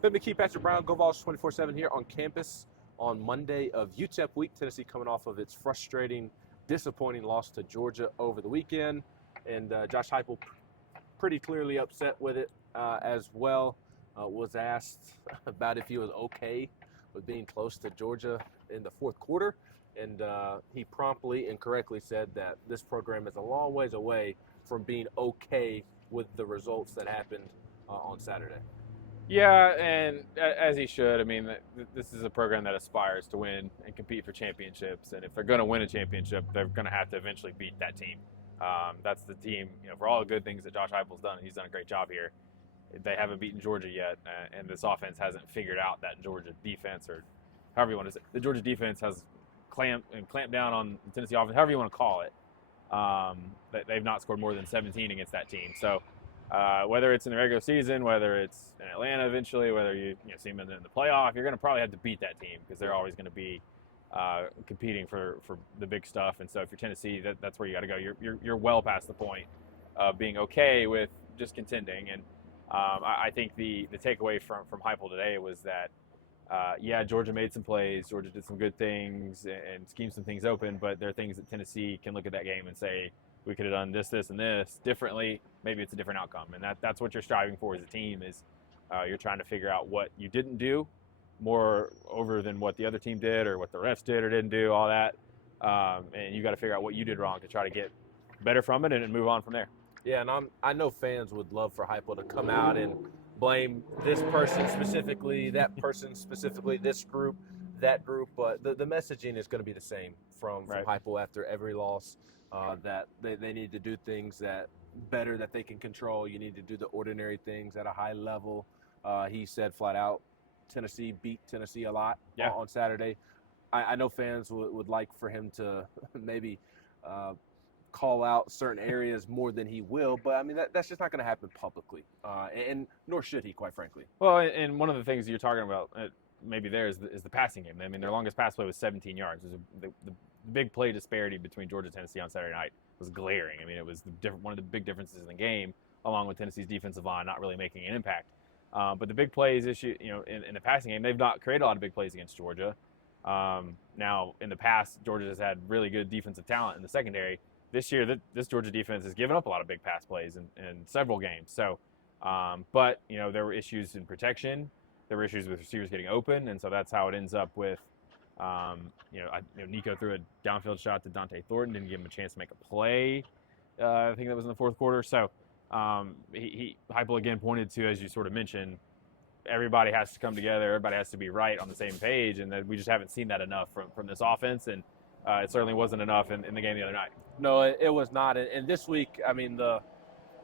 Ben McKee, Patrick Brown, Go Vols 24/7 here on campus on Monday of UTEP week. Tennessee coming off of its frustrating, disappointing loss to Georgia over the weekend. And Josh Heupel pretty clearly upset with it as well. Was asked about if he was okay with being close to Georgia in the fourth quarter. And he promptly and correctly said that this program is a long ways away from being okay with the results that happened on Saturday. Yeah, and as he should. I mean, this is a program that aspires to win and compete for championships. And if they're going to win a championship, they're going to have to eventually beat that team. That's the team, for all the good things that Josh Heupel's done. He's done a great job here. They haven't beaten Georgia yet, and this offense hasn't figured out that Georgia defense, or however you want to say it. The Georgia defense has clamped down on the Tennessee offense, however you want to call it. They've not scored more than 17 against that team. So whether it's in the regular season, whether it's in Atlanta eventually, whether you see them in the playoff, you're going to probably have to beat that team because they're always going to be competing for the big stuff. And so if you're Tennessee, that's where you got to go. You're well past the point of being okay with just contending. And I think the takeaway from Heupel today was that Georgia made some plays, Georgia did some good things and schemed some things open, but there are things that Tennessee can look at that game and say, we could have done this, and this differently. Maybe it's a different outcome, and that's what you're striving for as a team. Is you're trying to figure out what you didn't do more over than what the other team did, or what the refs did or didn't do, all that. And you got to figure out what you did wrong to try to get better from it and move on from there. Yeah, and I know fans would love for Heupel to come out and blame this person specifically, that person specifically, this group, that group, but the messaging is going to be the same from Heupel after every loss. That they need to do things that they can control. You need to do the ordinary things at a high level. He said flat out, Tennessee beat Tennessee a lot on Saturday. I know fans would like for him to maybe call out certain areas more than he will, but I mean that's just not going to happen publicly, and nor should he, quite frankly. Well, and one of the things you're talking about maybe there is the passing game. I mean, their longest pass play was 17 yards. It was the big play disparity between Georgia and Tennessee on Saturday night was glaring. I mean, it was one of the big differences in the game, along with Tennessee's defensive line not really making an impact. But the big plays issue, in the passing game, they've not created a lot of big plays against Georgia. Now, in the past, Georgia has had really good defensive talent in the secondary. This year, this Georgia defense has given up a lot of big pass plays in several games. So, but there were issues in protection. There were issues with receivers getting open, and so that's how it ends up with. Nico threw a downfield shot to Dante Thornton, didn't give him a chance to make a play. I think that was in the fourth quarter. So Heupel again pointed to, as you sort of mentioned, everybody has to come together, everybody has to be right on the same page, and that we just haven't seen that enough from this offense, and it certainly wasn't enough in the game the other night. No, it was not. And this week, I mean, the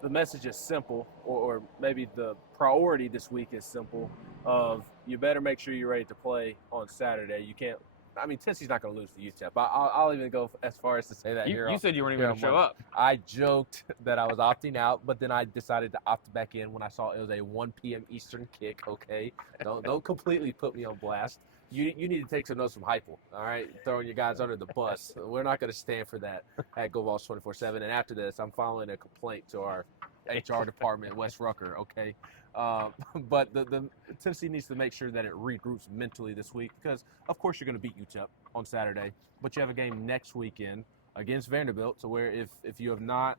message is simple, or maybe the priority this week is simple, of you better make sure you're ready to play on Saturday. You can't – I mean, Tennessee's not going to lose to UTEP. I'll even go as far as to say that You said you weren't even going to show up. I joked that I was opting out, but then I decided to opt back in when I saw it was a 1 p.m. Eastern kick, okay? Don't completely put me on blast. You need to take some notes from Heupel, all right? Throwing your guys under the bus. We're not going to stand for that at Go Vols 24/7. And after this, I'm filing a complaint to our HR department, Wes Rucker, okay? But the Tennessee needs to make sure that it regroups mentally this week because, of course, you're going to beat UTEP on Saturday, but you have a game next weekend against Vanderbilt, so where if you have not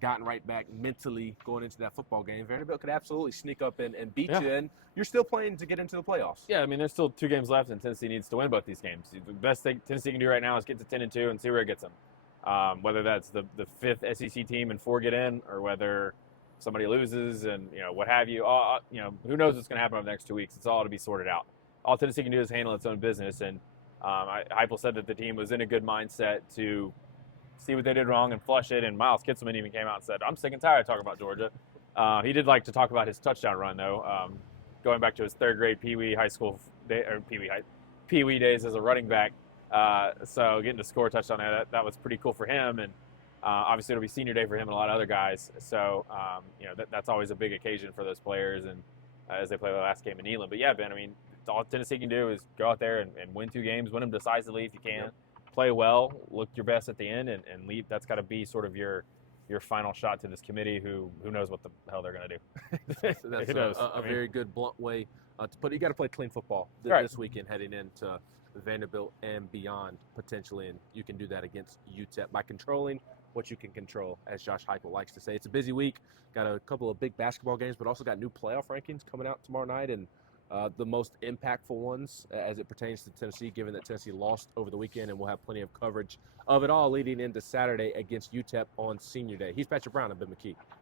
gotten right back mentally going into that football game, Vanderbilt could absolutely sneak up and beat you, and you're still playing to get into the playoffs. Yeah, I mean, there's still 2 games left, and Tennessee needs to win both these games. The best thing Tennessee can do right now is get to 10-2 and see where it gets them. Whether that's the 5th SEC team and 4 get in, or whether somebody loses and what have you. Who knows what's going to happen over the next 2 weeks? It's all to be sorted out. All Tennessee can do is handle its own business, and Heupel said that the team was in a good mindset to see what they did wrong and flush it. And Miles Kitselman even came out and said, I'm sick and tired of talking about Georgia. He did like to talk about his touchdown run, though, going back to his 3rd grade Pee Wee days as a running back. So getting to score a touchdown there, that was pretty cool for him. And obviously it'll be senior day for him and a lot of other guys. So, that's always a big occasion for those players and as they play the last game in Neyland. But, yeah, Ben, I mean, all Tennessee can do is go out there and win 2 games, win them decisively if you can. Yep. Play well, look your best at the end, and leave. That's got to be sort of your final shot to this committee who knows what the hell they're going to do. That's a very good, blunt way But you got to play clean football Right. this weekend, heading into Vanderbilt and beyond potentially, and you can do that against UTEP by controlling what you can control, as Josh Heupel likes to say. It's a busy week. Got a couple of big basketball games, but also got new playoff rankings coming out tomorrow night, and the most impactful ones as it pertains to Tennessee, given that Tennessee lost over the weekend, and we'll have plenty of coverage of it all leading into Saturday against UTEP on Senior Day. He's Patrick Brown. I've been McKee.